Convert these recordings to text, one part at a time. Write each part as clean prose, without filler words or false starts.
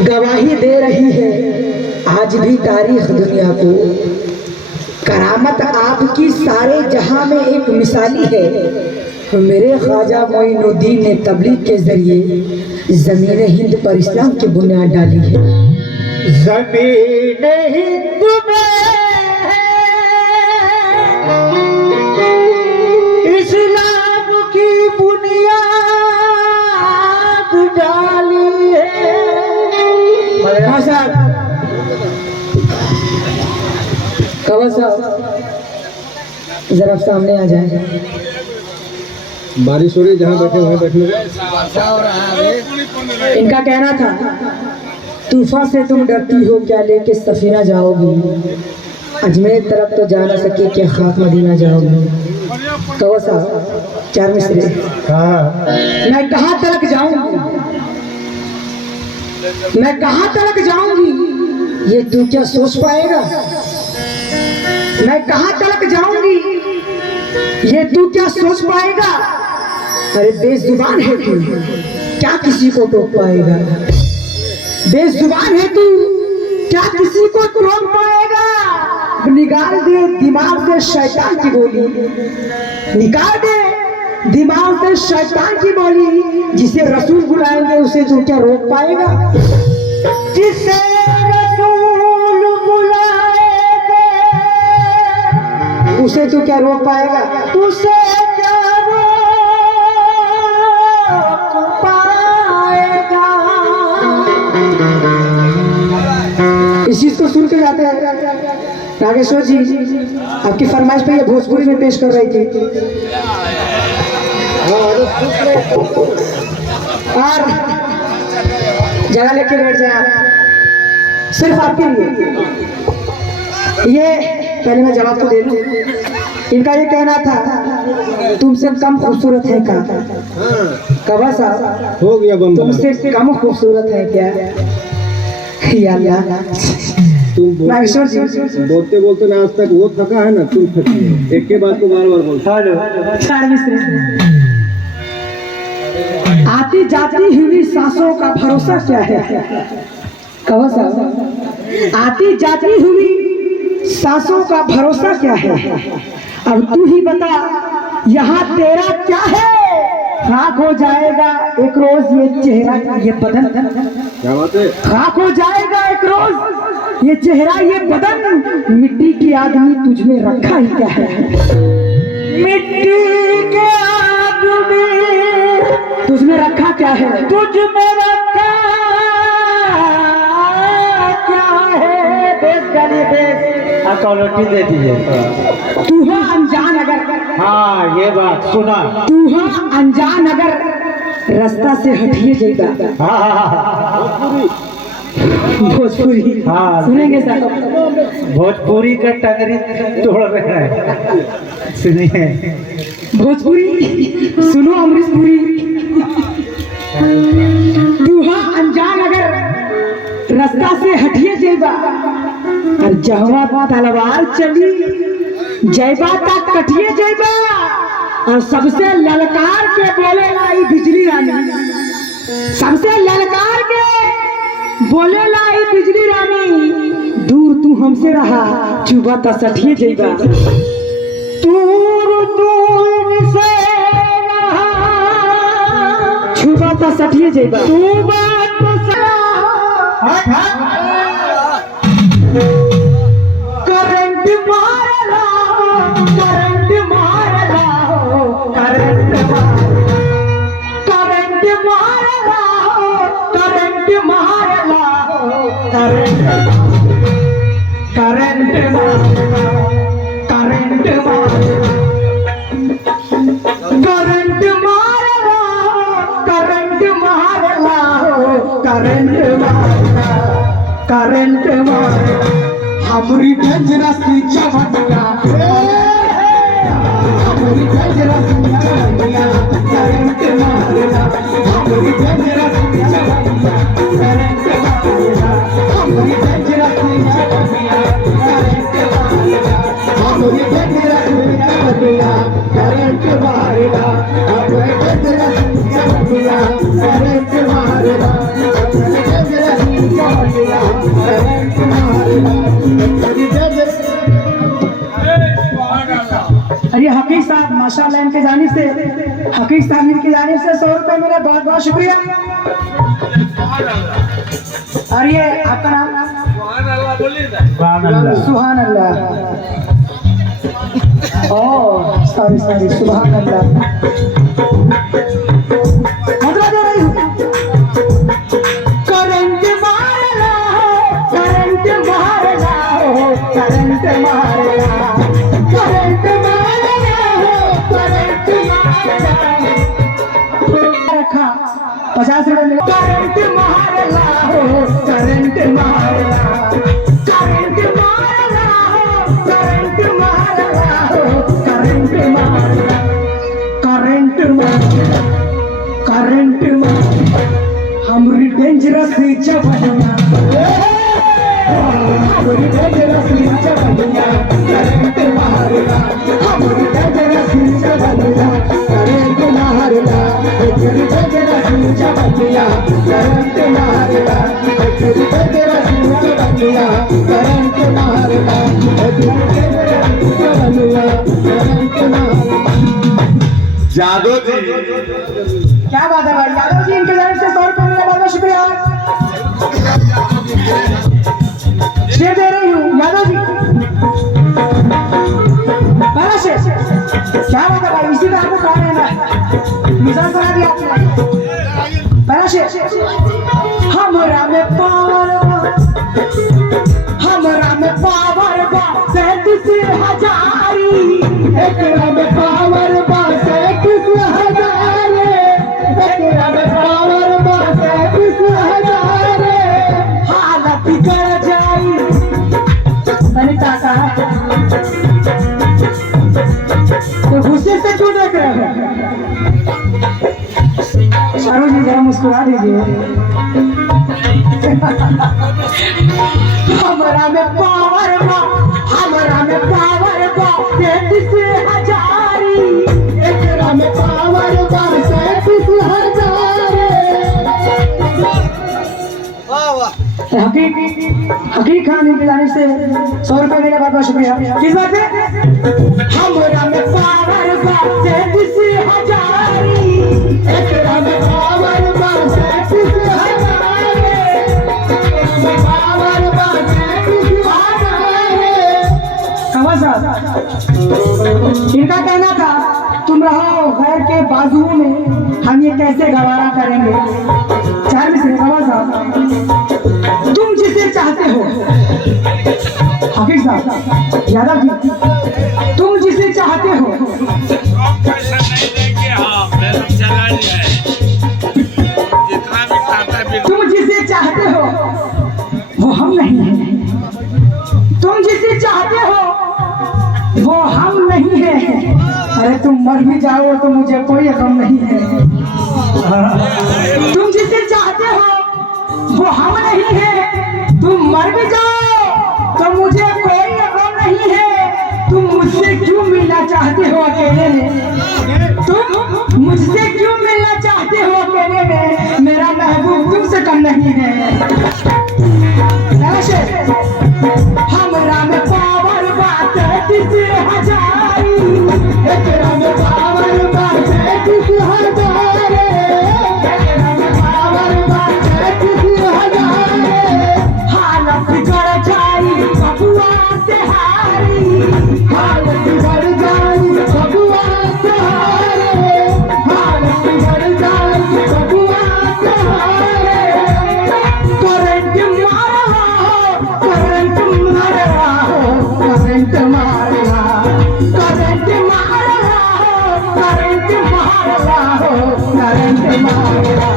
गवाही दे रही है आज भी तारीख दुनिया को। करामत आपकी सारे जहां में एक मिसाली है। मेरे ख्वाजा मोइनुद्दीन ने तबलीग के जरिए ज़मीन हिंद पर इस्लाम की बुनियाद डाली है। ज़मीन हिंद में इस्लाम की बुनियाद डाली है। हाँ साहब, कवल साहब जरा सामने आ जाए। बारिश हो रही, जहाँ बैठे वहाँ बैठने। इनका कहना था, तूफान से तुम डरती हो क्या, लेके सफीना जाओगी। अजमेर तरफ तो जा ना सके क्या, खाक मदीना जाओगी। कवल साहब चार मिसरे। मैं कहाँ तक जाऊंगी, मैं कहाँ तक जाऊंगी, ये तू क्या सोच पाएगा। मैं कहाँ तक जाऊंगी, ये तू क्या सोच पाएगा। अरे बेजुबान है तू, क्या किसी को टोक पाएगा। बेजुबान है तू, क्या किसी को टोक पाएगा। निकाल दे दिमाग से शैतान की बोली, निकाल दे दिमाग से शैतान की बोली। जिसे रसूल बुलाएंगे उसे तू क्या रोक पाएगा। जिसे रसूल बुलाएंगे उसे तू क्या रोक पाएगा। उसे क्या रोक पाएगा। इस चीज को सुन के जाते हैं। नागेश्वर जी आपकी फरमाइश पे ये भोजपुरी में पेश कर रही थी। और जगह लेके बैठ जाए आप, सिर्फ आपके लिए। ये पहले मैं जवाब तो दे दूं। इनका ये कहना था, तुमसे कम खूबसूरत है का। कवा साहब हो गया बम। तुमसे कम खूबसूरत है क्या। यार तुम नागेश्वर जी बोलते बोलते ना आज तक वो थका है ना, तुम थकी। एक के बाद को बार बार बोलता। आती जाती हुई सांसों का भरोसा क्या है। कहो साहब, आती जाती हुई सांसों का भरोसा क्या है। अब तू ही बता यहाँ तेरा क्या है। खाक हो जाएगा एक रोज ये चेहरा ये बदन। क्या बात है। खाक हो जाएगा एक रोज ये चेहरा ये बदन। मिट्टी की आदमी तुझ में रखा ही क्या है। मिट्टी के आदमी तुझ में रखा क्या है। तुझ में रखा क्या है। बेस गाली बेस अकॉलोटी दे दीजिए। तू हो अनजान अगर, हाँ ये बात सुना। तू हो अनजान अगर रास्ता से हटिए जाएगा। भोजपुरी हाँ। सुनेंगे सर। भोजपुरी का टंगरी तोड़ रहे हैं, सुनिए। भोजपुरी सुनो अमरीशपुरी। तू हो अनजान अगर रास्ता से हटिए जाएगा। और जहवा तलवार चली जैबा तक कटिए जाएगा। और सबसे ललकार के बोले लाई बिजली रानी। सबसे ललकार के बोले लाई बिजली रानी। दूर तू हमसे रहा चुबा ता सटिए जाएगा। दूर दूर से रहा छुबा ता सटिए जाएगा। तू बात करंट मार लाओ, करंट मार लाओ, करंट मार लाओ, करंट मार लाओ, करंट मार लाओ, करंट मार करंट मारला करंट मारला हमरी गंजरसी चवनिया हमरी गंजरसी चवनिया करंट मारला हमरी गंजरसी चवनिया करंट मारला हमरी गंजरसी चवनिया करंट मारला हमरी गंजरसी चवनिया करंट मारला हमरी गंजरसी चवनिया करंट मारला हमरी गंजरसी चवनिया करंट मारला अरे हकीक साहब माशाल्लाह इनके जानिब से हकीक साहब की जानिब से 100 रुपये मेरा बहुत बहुत शुक्रिया। और ये आपका नाम? सुभान अल्लाह। ओह सॉरी सॉरी सुभान अल्लाह। मुद्रा दे रही हूँ। करंट मारला करंट मारला करंट मारला करंट मारला करंट मारला रखा 50 रुपये मिले। करंट मारला करंट मारला करंट मारला करंट मारला करंट मारला करंट मारला करंट मारला हमरी डेंजरस चवनिया हमरी डेंजरस चवनिया करंट मारला हमरी डेंजरस चवनिया करंट मारला हमरी डेंजरस चवनिया करंट मारला हमरी डेंजरस चवनिया करंट मारला हमरी डेंजरस चवनिया करंट मारला। जादू जी क्या बात है भाई यादव जी इनके जाने से 100 रुपये मिला बहुत बहुत शुक्रिया। शेर दे रही हूँ यादव जी पहला शेर क्या बात है भाई इसी में आपको कहा रहना है मिजाज बना दिया आपने। पहला शेर हमरा में पावर हमरा में पावर बा 37,000 एकरा में पावर बा 37,000 एकरा में पावर बा 37,000 हालत कर जाई तनी ताका तो गुस्से से क्यों देख रहे हो? शाहरुख जी जरा मुस्कुरा दीजिए। हमरा में पावर बा हमरा में पावर बा 33,000 एकरा में पावर बा 37,000। हकीक खान की जानिब से 100 रुपये मेरा बहुत बहुत शुक्रिया। किस बात है? हमरा में पावर बा 33,000 एकरा में पावर बा 37,000 पावर बा 37,000। कमल साहब इनका कहना था तुम रहो गैर के बाजुओं में हम ये कैसे गवारा करेंगे। 4 मिसरे कमल साहब तुम जिसे चाहते हो हकीक साहब यादव जी तुम जिसे चाहते हो पैसा नहीं देंगे हाँ मेरा चला जाए जितना भी खाता भी तुम जिसे चाहते हो वो हम नहीं है तुम जिसे चाहते हो वो हम नहीं है। अरे तुम मर भी जाओ तो मुझे कोई गम नहीं है। तुम जिसे चाहते हो वो हम नहीं है तुम मर भी जाओ तो मुझे कोई गम नहीं है। तुम मुझसे क्यों मिलना चाहते हो अकेले में तुम मुझसे क्यों मिलना चाहते हो अकेले में मेरा महबूब तुमसे कम नहीं है। हमरा में पावर बा 33,000 एकरा में पावर बा 37,000 एकरा में पावर बा 37,000 हालत बिगड़ जाई बबुआ से हारी हालत बिगड़ जाई बबुआ से हारी हालत बिगड़ जाई बबुआ से हारी करंट मारला करंट मारला करंट मारला करंट मारला करंट मारला करंट मारला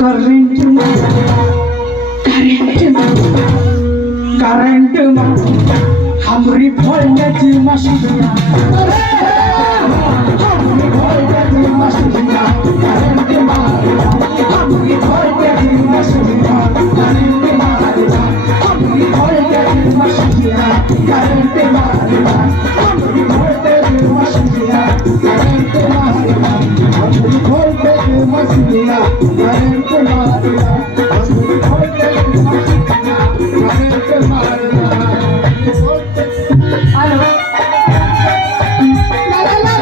करंट मारला करंट हमारी वोल्टेज मशीनिया हमारी वोल्टेज मशीनिया करंट मारेगा हमारी वोल्टेज मशीनिया करंट मारेगा हमारी वोल्टेज मशीनिया करंट मारेगा हमारी वोल्टेज मशीनिया करंट मारेगा हमारी वोल्टेज मशीनिया करंट मारेगा हमारी वोल्टेज मशीनिया करंट मारेगा। हेलो ला ला ला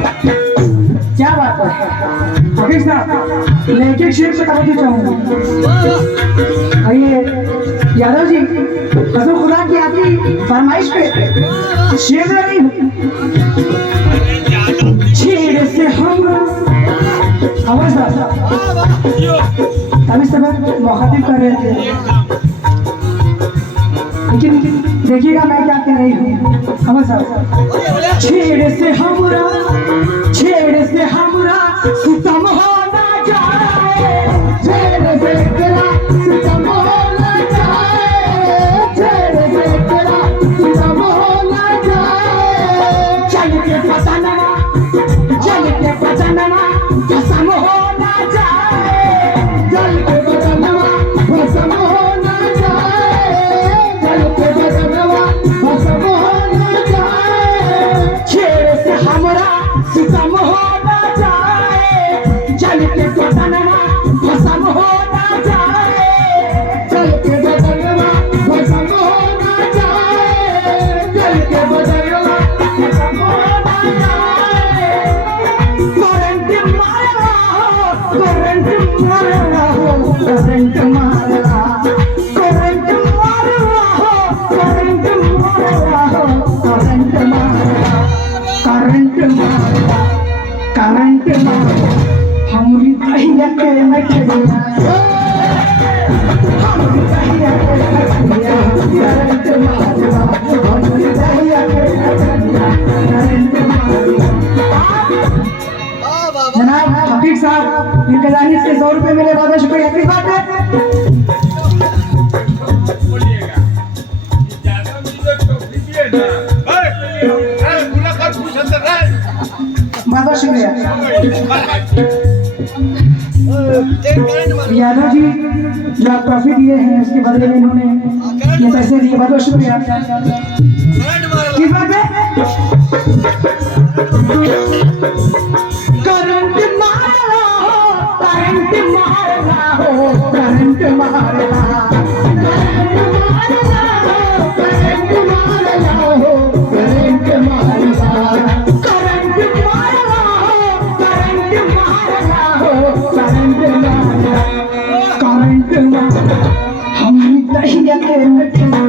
क्या बात है अभी साहब लेके शेर से कहा चाहूंगा आइए यादव जी कसम खुदा की आपकी फरमाइश पे शेर नहीं छेड़ से हम आवाज अभी सब मुखातिब कर रहे थे लेकिन देखिएगा मैं क्या कह रही हूँ आवाज छेड़ से हमरा सितम हो ना जाए छेड़ से तेरा सितम हो ना जाए छेड़ से तेरा सितम हो ना जाए चल के फसाना कसम हो ना जाए चल के फसाना कसम हो ना जाए चल के फसाना कसम हो ना जाए छेड़ से हमरा सितम हो ना जाए चल के फसाना कसम हो ना जाए चल के फसाना कसम हो ना जाए चल के फसाना कसम हो ना जाए करंट मारा करंट मारा करंट मारा करंट मारा करंट मारा करंट मारा करंट मारा करंट मारा हमारी दहिया के मछलिया हमारी दहिया के मछलिया करंट मारा हमारी दहिया के मछलिया करंट मारा। जनाब हफीज साहब इनके जानिब से 100 रुपए मिले बहुत शुक्रिया किस बात है बोलिएगा ज्यादा मुझे टोपी दिए ना मुलाकात कुछ अंदर है बहुत शुक्रिया यादव जी जो आप ट्रॉफी दिए हैं उसके बदले में इन्होंने ये पैसे दिए बहुत शुक्रिया किस बात है करंट मारा हो करंट मारा हो करंट मारा करंट मारा हो करंट मारा करंट मारा हो करंट मारा हो करंट मारा करंट मारा हम दहिया के मछलिया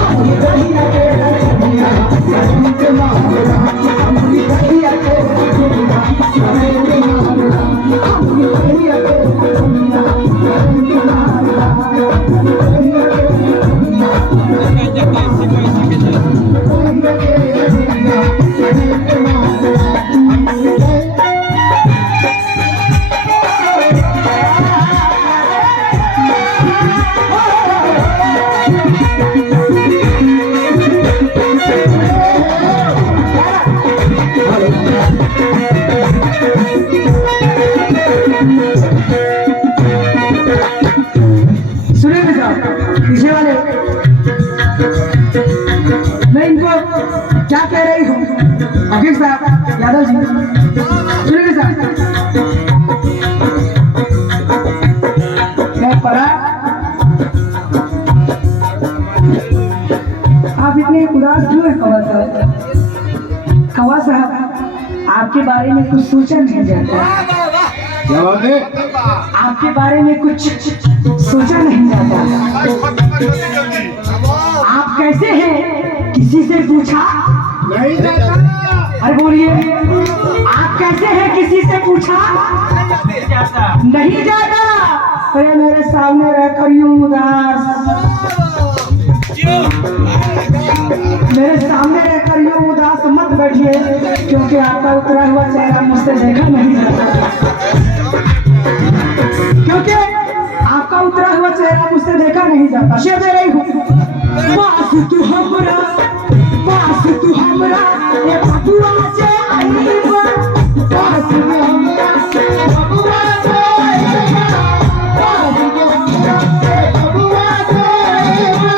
हम दहिया के मछलिया करंट मारा हम दहिया के मछलिया करंट मारा हम दहिया के मछलिया करंट मारा पीछे वाले मैं इनको क्या कह रही हूँ हफीज साहब यादव जी सुनिए साहब मैं पढ़ा आप इतने उदास क्यों है कवा साहब आपके बारे में कुछ सोचा नहीं जाता क्या बात है आपके बारे में कुछ सोचा नहीं जाता आप कैसे हैं किसी से पूछा नहीं जाता अरे बोलिए आप कैसे हैं किसी से पूछा जाता। नहीं जाता। अरे मेरे सामने रहकर यूं उदास, क्यों? मेरे सामने रहकर यूं उदास मत बैठिए, क्योंकि आपका उतरा हुआ चेहरा मुझसे देखा नहीं जाता। क्योंकि आपका उतरा हुआ चेहरा मुझसे देखा नहीं जाता। शेर दे रही हूँ, पास तू हमरा, पास तू हमरा, ये बबुआ से आई बा, पास तू हमरा, बबुआ से आई बा, पास तू हमरा, बबुआ से आई बा,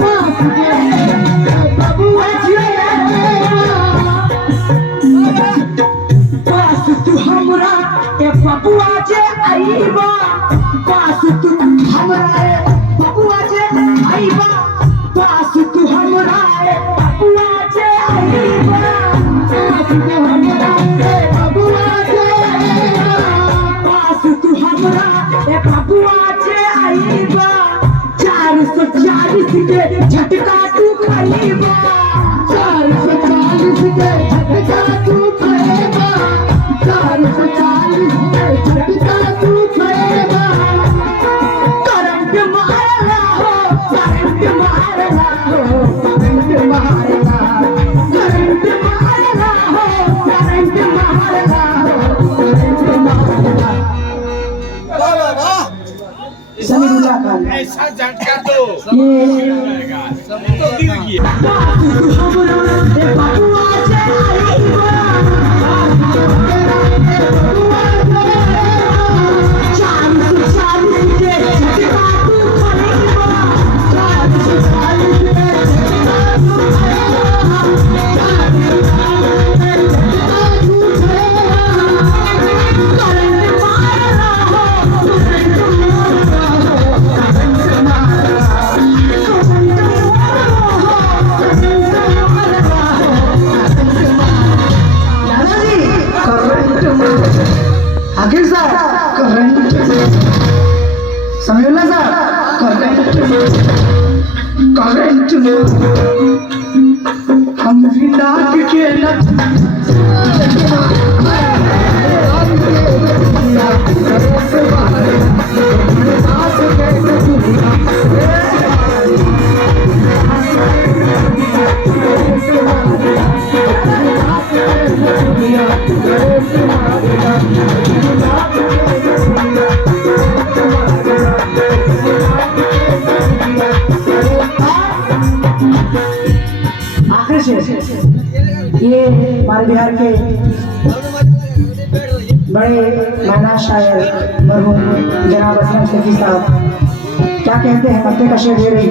पास तू हमरा, बबुआ से आई बा, पास तू हमरा, ये बबुआ से आई बा, पास तू हमरा, ये बबुआ से आई बा, पास तू हमरा, ये बबुआ से आई बा, पास तू हमरा, ये बबुआ से आई बा, पास तू हमरा, ये बबुआ से आई बा, 440 के झटका तू खाई बा, 440 के झटका तू खाई बा, 440 के झटका तू खाई बा, करंट मारला हो, करंट मारला हो, करंट मारला, करंट मारला हो, करंट मारला हो, करंट मारला। समीरुल्लाह खान, ऐसा झटका दो ये सब तो गिर गया। पास तू हमरा, ये बबुआ से आई बा, पास तू हमरा, ये बबुआ से आई बा, 440 के झटका तू खाई बा, 440 के झटका तू खाई बा, 440 के झटका तू खाई बा, करंट मारला हो, करंट मारला हो, करंट मारला, करंट मारला हो, करंट मारला हो, करंट मारला। दादाजी, करंट मारला। आखिर साहब, करंट मारला। समीरुल्लाह साहब, करंट मारला, करंट मारला। हम भी नाक के आखिर से ये हमारे बिहार के बड़े माना शायर मरहूम जनाब असलम सैफी साहब क्या कहते हैं, पत्ते का शेर दे रही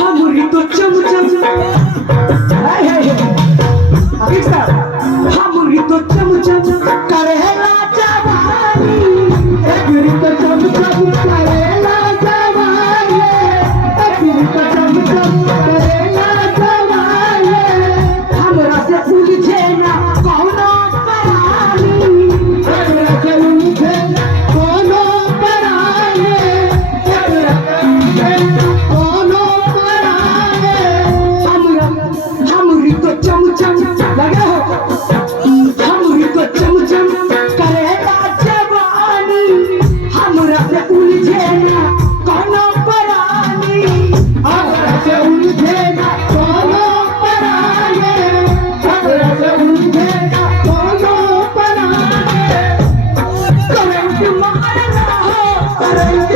हमरी तो चमचम, हाय हाय हाय साहब, हमरी तो चमचम करेला जवानी, हमरी तो चमचम करेला जवानी, हमरी तो चमचम करेला जवानी, हमरा से उलझे ना कौनो परानी, हमरा से उलझे ना कौनो परानी, हमरा से उलझे ना कौनो परानी, हमरी तो चमचम लगे हो, हमरी तो चमचम करेला जवानी, हमरा से उलझे ना कौनो परानी, हमरा से उलझे ना कौनो परानी, हमरा से उलझे ना कौनो परानी, करंट मारला हो, करंट